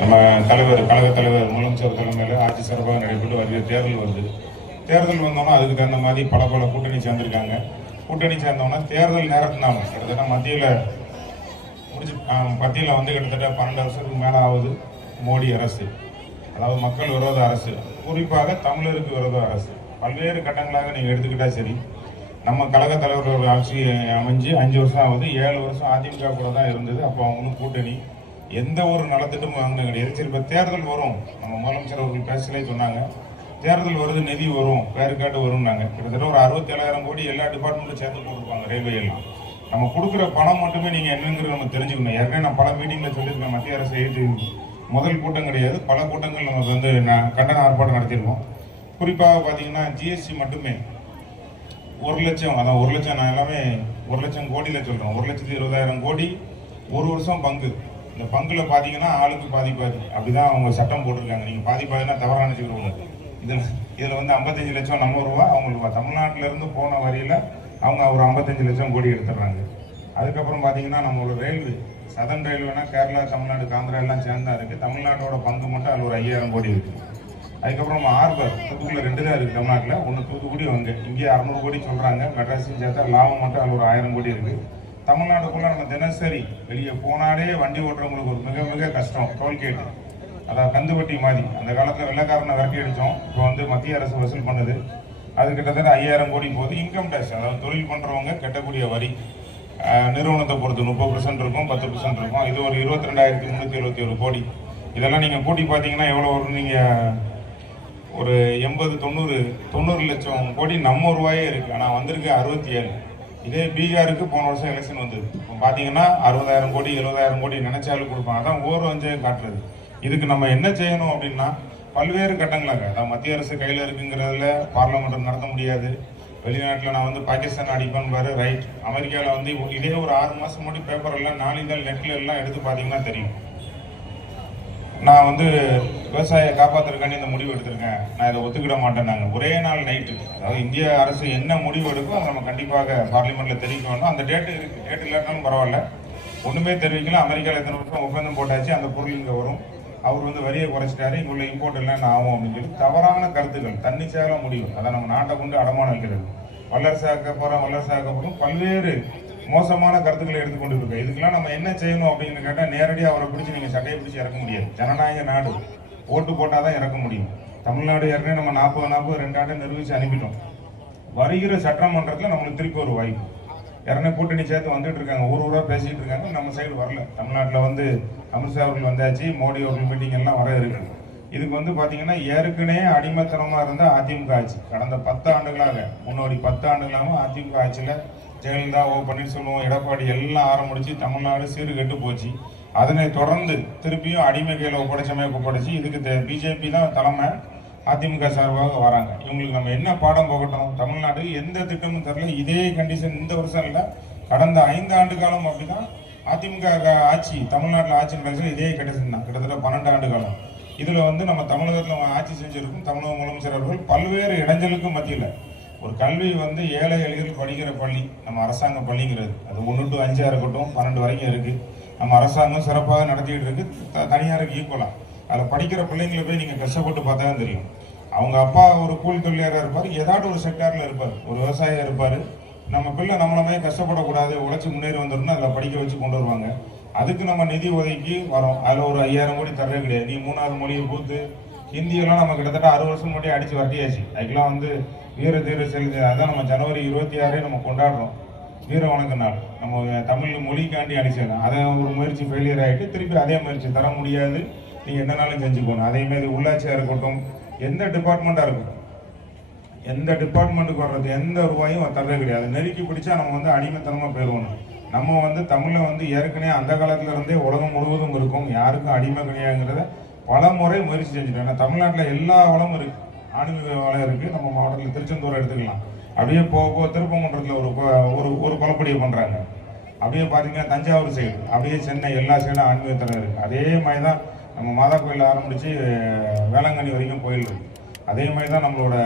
நம்ம கழக தலைவர் முதலமைச்சர் தலைமையில் ஆட்சி சிறப்பாக நடைபெற்று வருகிற தேர்தல் வருது. தேர்தல் வந்தோம்னா அதுக்கு தகுந்த மாதிரி பல கூட்டணி சேர்ந்திருக்காங்க. கூட்டணி சேர்ந்தோம்னா தேர்தல் நேரத்தினால கிட்டத்தட்ட மத்தியில் வந்து கிட்டத்தட்ட 12 வருஷத்துக்கு மேலே ஆகுது மோடி அரசு. அதாவது மக்கள் விரோத அரசு, குறிப்பாக தமிழருக்கு விரோத அரசு. பல்வேறு கட்டங்களாக நீங்கள் எடுத்துக்கிட்டால் சரி, நம்ம கழக தலைவரோட ஆட்சி அமைஞ்சு 5 வருஷம் ஆகுது. 7 வருஷம் அதிமுக கூட தான் இருந்தது. அப்போ அவங்களும் கூட்டணி எந்த ஒரு நலத்திட்டமும் வாங்கின கிடையாது. சரி, இப்போ தேர்தல் வரும், நம்ம முதலமைச்சர் அவர்கள் பேசலே சொன்னாங்க, தேர்தல் வருது, நிதி வரும், பேருக்காட்டு வரும்னாங்க. கிட்டத்தட்ட ஒரு 67,000 கோடி எல்லா டிபார்ட்மெண்ட்டும் சேர்த்து போட்டிருப்பாங்க, ரயில்வே எல்லாம். நம்ம கொடுக்குற பணம் மட்டுமே நீங்கள் என்னங்கிறது நம்ம தெரிஞ்சுக்கணும். ஏற்கனவே நான் பல மீட்டிங்கில் சொல்லியிருக்கேன், மத்திய அரசு இது முதல் கூட்டம் கிடையாது, பல கூட்டங்கள் நமக்கு வந்து கண்டன ஆர்ப்பாட்டம் நடத்தியிருக்கோம். குறிப்பாக பார்த்தீங்கன்னா ஜிஎஸ்டி மட்டுமே 1 லட்சம், அதான் 1 லட்சம், நான் எல்லாமே 1 லட்சம் கோடியில் சொல்கிறேன். 1,20,000 கோடி ஒரு வருஷம் பங்கு. இந்த பங்குல பார்த்தீங்கன்னா ஆளுக்கு பாதி அப்படிதான் அவங்க சட்டம் போட்டிருக்காங்க. நீங்கள் பாதினா தவறாக நினச்சிக்கிறவங்க. இதில் வந்து 55 லட்சம் நம்ம ரூபா, அவங்களுக்கு தமிழ்நாட்டிலேருந்து போன வரியில் அவங்க ஒரு 55 லட்சம் கோடி எடுத்துடுறாங்க. அதுக்கப்புறம் பார்த்தீங்கன்னா நம்மளோட ரயில்வே, சதன் ரயில்வேனா கேரளா, தமிழ்நாடு, ஆந்திரா எல்லாம் சேர்ந்தா இருக்குது. தமிழ்நாட்டோட பங்கு மட்டும் அதில் ஒரு 5,000 கோடி இருக்குது. அதுக்கப்புறம் நம்ம ஆர்பர், தூத்துக்குடியில் 2 தான் இருக்குது தமிழ்நாட்டில். ஒன்று தூத்துக்குடி, வந்து இங்கே 600 கோடி சொல்கிறாங்க. மெட்ராஸையும் சேர்த்தா லாபம் மட்டும் அதில் ஒரு 1000 கோடி இருக்குது. தமிழ்நாட்டுக்குள்ளே நம்ம தினசரி வெளியே போனாலே வண்டி ஓட்டுறவங்களுக்கு ஒரு மிக மிக கஷ்டம். டோல்கேட்டு, அதாவது கந்துவட்டி மாதிரி. அந்த காலத்தில் வெள்ளைக்காரனை விரட்டி அடித்தோம். இப்போ வந்து மத்திய அரசு வசூல் பண்ணுது. அது கிட்டத்தட்ட 5,000 கோடி போகுது. இன்கம் டேக்ஸ், அதாவது தொழில் பண்ணுறவங்க கட்டக்கூடிய வரி, நிறுவனத்தை பொறுத்து 30% இருக்கும், 10% இருக்கும். இது ஒரு 22,377 கோடி. இதெல்லாம் நீங்கள் கூட்டி பார்த்தீங்கன்னா எவ்வளோ வரும்? நீங்கள் ஒரு 80-90 லட்சம் கோடி நம்ம ரூபாயே இருக்குது. ஆனால் வந்திருக்கு 67. இதே பீகாருக்கு போன வருஷம் எலெக்ஷன் வந்தது. இப்போ பார்த்தீங்கன்னா 60,000 கோடி 70,000 கோடி நினைச்சாலும் கொடுப்பாங்க. அதான் ஓர் வஞ்சை காட்டுறது. இதுக்கு நம்ம என்ன செய்யணும் அப்படின்னா, பல்வேறு கட்டங்களாக, அதாவது மத்திய அரசு கையில் இருக்குங்கிறதுல பார்லமெண்ட் நடத்த முடியாது. வெளிநாட்டில் நான் வந்து பாகிஸ்தான் அடிப்பேன் பாரு, ரைட். அமெரிக்காவில் வந்து இதே ஒரு 6 மாதம் முன்னாடி பேப்பர் எல்லாம், நாளிதழ், நெட்டில் எல்லாம் எடுத்து பார்த்தீங்கன்னா தெரியும். நான் வந்து விவசாயியை காப்பாற்றுறதுக்காண்டி இந்த முடிவு எடுத்திருக்கேன், நான் இதை ஒத்துக்கிட மாட்டேன். ஒரே நாள் நைட்டு, அதாவது இந்திய அரசு என்ன முடிவு எடுக்கோ அதை நம்ம கண்டிப்பாக பார்லிமெண்ட்டில் தெரிவிக்க வேண்டும். அந்த டேட்டு இருக்குது, டேட்டு இல்லாட்டாலும் பரவாயில்ல, ஒன்றுமே தெரிவிக்கல. அமெரிக்காவில் எத்தனை வருஷம் ஒப்பந்தம் போட்டாச்சு, அந்த பொருள் இங்கே வரும், அவர் வந்து வரியை குறைச்சிட்டாரு, இங்கே உள்ள இம்போர்ட் எல்லாம் ஆகும் அப்படின்னு சொல்லி தவறான கருத்துக்கள், தன்னிச்சையான முடிவு. அதை நம்ம நாட்டை கொண்டு அடமானம் வைக்கிறது, வல்லரசாக்க போகிறோம், பல்வேறு மோசமான கருத்துக்களை எடுத்துக்கொண்டு இருக்கு. இதுக்கெல்லாம் நம்ம என்ன செய்யணும் அப்படின்னு கேட்டால், நேரடியாக அவரை பிடிச்சி நீங்கள் சட்டையை பிடிச்சி இறக்க முடியாது. ஜனநாயக நாடு, ஓட்டு போட்டால் தான் இறக்க முடியும். தமிழ்நாடு ஏற்கனவே நம்ம 40 2 ஆட்டை நிரூபித்து அனுப்பிட்டோம். வருகிற சட்டமன்றத்தில் நம்மளுக்கு திருப்பி ஒரு வாய்ப்பு. ஏற்கனவே கூட்டணி சேர்த்து வந்துட்டு இருக்காங்க, ஊராக பேசிட்டு இருக்காங்க. நம்ம சைடு வரல. தமிழ்நாட்டில் வந்து அமித்ஷா அவர்கள் வந்தாச்சு, மோடி அவர்கள் மீட்டிங் எல்லாம் வர இருக்கு. இதுக்கு வந்து பார்த்தீங்கன்னா ஏற்கனவே அடிமைத்தனமாக இருந்த அதிமுக ஆட்சி கடந்த 10 ஆண்டுகளாக, முன்னாடி 10 ஆண்டுகளாக அதிமுக ஆட்சியில் ஜெயலலிதா, பன்னீர்செல்வம், எடப்பாடி எல்லாம் ஆரம்பிச்சு தமிழ்நாடு சீறு கெட்டு போச்சு. அதனை தொடர்ந்து திருப்பியும் அடிமை கையில் ஒப்படைச்சு இதுக்கு பிஜேபி தான் தலைமை, அதிமுக சார்பாக வராங்க. இவங்களுக்கு நம்ம என்ன பாடம் போகட்டும்? தமிழ்நாடு எந்த திட்டமும் தரல. இதே கண்டிஷன் இந்த வருஷம் இல்லை, கடந்த 5 ஆண்டு காலம் அப்படிதான் அதிமுக ஆட்சி தமிழ்நாட்டில் ஆட்சி நடக்குது. இதே கண்டிஷன் தான், கிட்டத்தட்ட 12 ஆண்டு காலம். இதில் வந்து நம்ம தமிழகத்தில் ஆட்சி செஞ்சிருக்கும் தமிழக முதலமைச்சர் அவர்கள் பல்வேறு இடைஞ்சலுக்கும் மத்தியில் ஒரு கல்வி வந்து ஏழை எளியர்கள் படிக்கிற பள்ளி, நம்ம அரசாங்க பள்ளிங்கிறது, அது 1 to 5 இருக்கட்டும், 12 வரைக்கும் இருக்குது. நம்ம அரசாங்கம் சிறப்பாக நடத்திக்கிட்டு இருக்கு, தனியாருக்கு ஈக்குவலாக. அதில் படிக்கிற பிள்ளைங்களை போய் நீங்கள் கஷ்டப்பட்டு பார்த்தா தான் தெரியும். அவங்க அப்பா ஒரு கூலி தொழிலாளராக இருப்பார், ஏதாவது ஒரு செக்டாரில் இருப்பார், ஒரு விவசாயியாக இருப்பார். நம்ம பிள்ளை நம்மளமே கஷ்டப்படக்கூடாது, உழைச்சி முன்னேறி வந்துடணும், அதில் படிக்க வச்சு கொண்டு வருவாங்க. அதுக்கு நம்ம நிதி ஒதுக்கி வரோம். அதில் ஒரு 5,000 கோடி தரவே கிடையாது. நீ 3வது மொழியை பூத்து ஹிந்தியெல்லாம் நம்ம கிட்டத்தட்ட 60 வருஷம் முன்னாடி அடித்து வரட்டியாச்சு. அதுக்கெல்லாம் வந்து வீர தீர செலுத்தி, அதான் நம்ம ஜனவரி 26 நம்ம கொண்டாடுறோம், வீர வணக்க நாள். நம்ம தமிழ் மொழிக்காண்டி அடிச்சிடலாம். அதை ஒரு முயற்சி ஃபெயிலியர் ஆகிட்டு திருப்பி அதே முயற்சி தர முடியாது, நீங்கள் என்னன்னாலும் செஞ்சுக்கணும். அதேமாதிரி உள்ளாட்சியாக இருக்கட்டும், எந்த டிபார்ட்மெண்ட்டாக இருக்கட்டும், எந்த டிபார்ட்மெண்ட்டுக்கு வர்றது எந்த ரூபாயும் தரவே கிடையாது. நெருக்கி பிடிச்சா நம்ம வந்து அடிமைத்தனமாக போயிடுவோம். நம்ம வந்து தமிழை வந்து ஏற்கனவே அந்த காலத்துல இருந்தே உலகம் முழுவதும் இருக்கும், யாருக்கும் அடிமை கிடையாதுங்கிறத பல முறை முயற்சி செஞ்சுட்டோம். ஏன்னா தமிழ்நாட்டில் எல்லா வளமும் இருக்குது, ஆன்மீக வளம் இருக்குது. நம்ம மாவட்டத்தில் திருச்செந்தூர் எடுத்துக்கலாம், அப்படியே போக திருப்பங்குன்றத்தில் ஒரு குளப்படியை பண்ணுறாங்க. அப்படியே பார்த்தீங்கன்னா தஞ்சாவூர் சைடு, அப்படியே சென்னை, எல்லா சைடும் ஆன்மீகத்தில் இருக்குது. அதே மாதிரி தான் நம்ம மாதா கோயில் ஆரம்பித்து வேளாங்கண்ணி வரைக்கும் கோயில் இருக்குது. அதே மாதிரி தான் நம்மளோட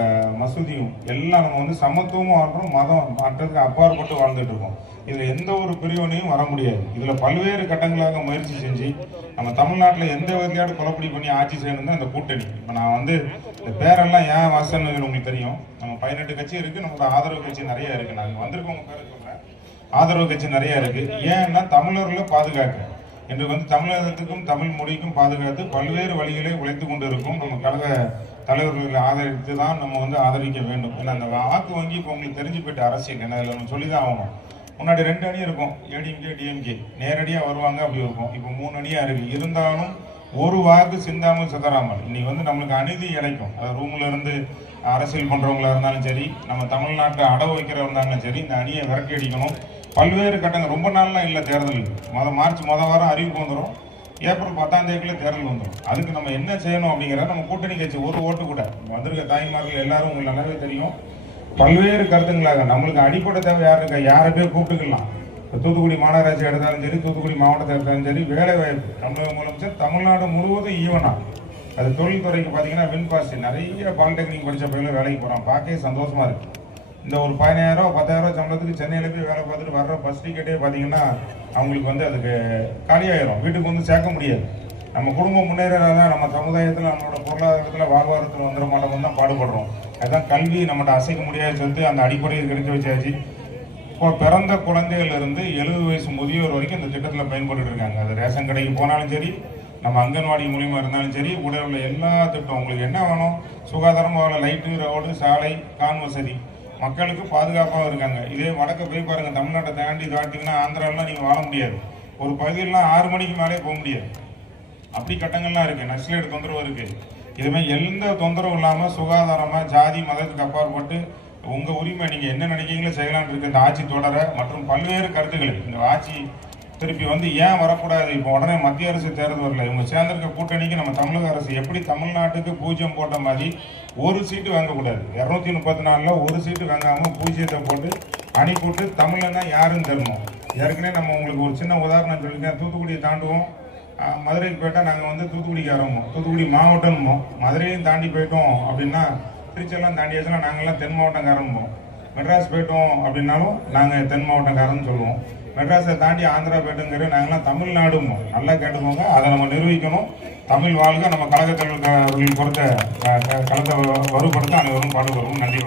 மசூதியும் எல்லாம் நம்ம வந்து சமத்துவமும் வாழ்றோம், மதம் மற்றதுக்கு அப்பாற்பட்டு வாழ்ந்துட்டு இருக்கோம். இதில் எந்த ஒரு பிரிவினையும் வர முடியாது. இதில் பல்வேறு கட்டங்களாக முயற்சி செஞ்சு நம்ம தமிழ்நாட்டில் எந்த வகையாடு குழப்படி பண்ணி ஆட்சி செய்யணும் தான் இந்த கூட்டணி. இப்போ நான் வந்து இந்த பேரெல்லாம் ஏன் வாசன்னு உங்களுக்கு தெரியும். நம்ம 18 கட்சி இருக்குது, நம்மளோட ஆதரவு கட்சி நிறைய இருக்குது. நாங்கள் வந்திருக்கவங்க பேரை சொல்கிறேன், ஆதரவு கட்சி நிறைய இருக்குது. ஏன்னா தமிழர்களை பாதுகாக்க இன்று வந்து தமிழகத்துக்கும் தமிழ் மொழிக்கும் பாதுகாத்து பல்வேறு வழிகளை உழைத்து கொண்டு இருக்கும் நம்ம கழக தலைவர்களை ஆதரித்து தான் நம்ம வந்து ஆதரிக்க வேண்டும். ஏன்னா அந்த வாக்கு வங்கி இப்போ உங்களுக்கு தெரிஞ்சு போயிட்டு அரசியல் என்ன அதில் நம்ம சொல்லி தான் ஆகணும். முன்னாடி 2 அணி இருக்கும், ஏடிஎம்கே டிஎம்கே நேரடியாக வருவாங்க, அப்படி இருக்கும். இப்போ 3 அணியாக இருக்குது. இருந்தாலும் ஒரு வாக்கு சிந்தாமல் சிதறாமல் இன்னைக்கு வந்து நம்மளுக்கு அநீதி இழைக்கும். அது ரூமில் இருந்து அரசியல் பண்ணுறவங்களா இருந்தாலும் சரி, நம்ம தமிழ்நாட்டை அடவு வைக்கிறவங்க இருந்தாலும் சரி, இந்த அணியை விரட்டி அடிக்கணும். பல்வேறு கட்டங்கள் ரொம்ப நாள்லாம் இல்லை தேர்தல். மார்ச் வாரம் அறிவிப்பு வந்துடும், ஏப்ரல் 10ஆம் தேதிக்குள்ள தேர்தல் வந்துடும். அதுக்கு நம்ம என்ன செய்யணும் அப்படிங்கிறத நம்ம கூட்டணி கட்சி ஒரு ஓட்டு கூட வந்திருக்க தாய்மார்கள் எல்லாரும் உங்களுக்கு நல்லாவே தெரியும். பல்வேறு கருத்துங்களாக நம்மளுக்கு அடிப்படை தேவை யார் இருக்கா, யாரை போய் கூப்பிட்டுக்கலாம். தூத்துக்குடி மாநகராட்சி எடுத்தாலும் சரி, தூத்துக்குடி மாவட்டத்தை எடுத்தாலும் சரி, வேலை வாய்ப்பு தமிழக முதலமைச்சர் தமிழ்நாடு முழுவதும் ஈவனா. அது தொழில்துறைக்கு பார்த்தீங்கன்னா வின்பாசி நிறைய பாலிடெக்னிக் படித்த பையன் வேலைக்கு போகிறான், பார்க்கவே சந்தோஷமா இருக்கு. இந்த ஒரு 15,000 10,000 சம்பளத்துக்கு சென்னையில் போய் வேலை பார்த்துட்டு வர்ற பஸ் டிக்கெட்டே பார்த்தீங்கன்னா அவங்களுக்கு வந்து அதுக்கு காலியாயிரும், வீட்டுக்கு வந்து சேர்க்க முடியாது. நம்ம குடும்பம் முன்னேறதான் நம்ம சமுதாயத்தில் நம்மளோட பொருளாதாரத்தில் வாழ்வாதாரத்தில் வந்துட மாட்டோம்னு தான் பாடுபடுறோம். அதுதான் கல்வி நம்மகிட்ட அசைக்க முடியாத சொத்து, அந்த அடிப்படையில் கிடைக்க வச்சாச்சு. இப்போ பிறந்த குழந்தைகளிலிருந்து 70 வயசு முதியோர் வரைக்கும் இந்த திட்டத்தில் பயன்பட்டு இருக்காங்க. அது ரேஷன் கடைக்கு போனாலும் சரி, நம்ம அங்கன்வாடி மூலியமாக இருந்தாலும் சரி, உடல் உள்ள எல்லா திட்டம் உங்களுக்கு என்ன வேணும், சுகாதாரமாக லைட்டு, ரோடு, சாலை, கான் வசதி, மக்களுக்கு பாதுகாப்பாக இருக்காங்க. இதே வடக்க போய் பாருங்க, தமிழ்நாட்டை தாண்டி தாட்டிங்கன்னா ஆந்திராலாம் நீங்கள் வாழ முடியாது. ஒரு பகுதியிலாம் 6 மணிக்கு மேலே போக முடியாது. அப்படி கட்டங்கள்லாம் இருக்குது. நக்சலைட் தொந்தரவு இருக்குது. இதுமாதிரி எந்த தொந்தரவும் இல்லாமல் சுகாதாரமாக ஜாதி மதத்துக்கு அப்பாற்பட்டு உங்கள் உரிமை நீங்கள் என்ன நினைக்கிறீங்களோ செய்யலாம்னு இருக்கு இந்த ஆட்சி தொடர. மற்றும் பல்வேறு கருத்துக்களை இந்த ஆட்சி திருப்பி வந்து ஏன் வரக்கூடாது, இப்போ உடனே மத்திய அரசு தேர்தல் வரல, இவங்க சேர்ந்திருக்க கூட்டணிக்கு நம்ம தமிழக அரசு எப்படி தமிழ்நாட்டுக்கு 0 போட்ட மாதிரி ஒரு சீட்டு வாங்கக்கூடாது. 234ல் ஒரு சீட்டு வாங்காமல் 0 போட்டு அணி போட்டு தமிழன்னா யாருன்னு தெரியணும். ஏற்கனவே நம்ம உங்களுக்கு ஒரு சின்ன உதாரணம் சொல்லியிருக்கேன். தூத்துக்குடியை தாண்டுவோம், மதுரைக்கு போயிட்டால் நாங்கள் வந்து தூத்துக்குடிக்கு இறங்குவோம், தூத்துக்குடி மாவட்டம்வோம். மதுரையும் தாண்டி போயிட்டோம் அப்படின்னா, திருச்சியெல்லாம் தாண்டியாச்சுன்னா நாங்கள்லாம் தென் மாவட்டக்காரன்போம். மெட்ராஸ் போயிட்டோம் அப்படின்னாலும் நாங்கள் தென் மாவட்டக்காரன்னு சொல்லுவோம். மெட்ராஸை தாண்டி ஆந்திரா போயிட்டுங்கிற நாங்கள்லாம் தமிழ்நாடுமோ. நல்லா கேட்டுக்கோங்க, அதை நம்ம நிரூபிக்கணும். தமிழ் வாழ்க. நம்ம கழகத்தில் பொறுத்த களத்தை வலுப்படுத்த அனைவரும் பாடுபடுவோம். நன்றி.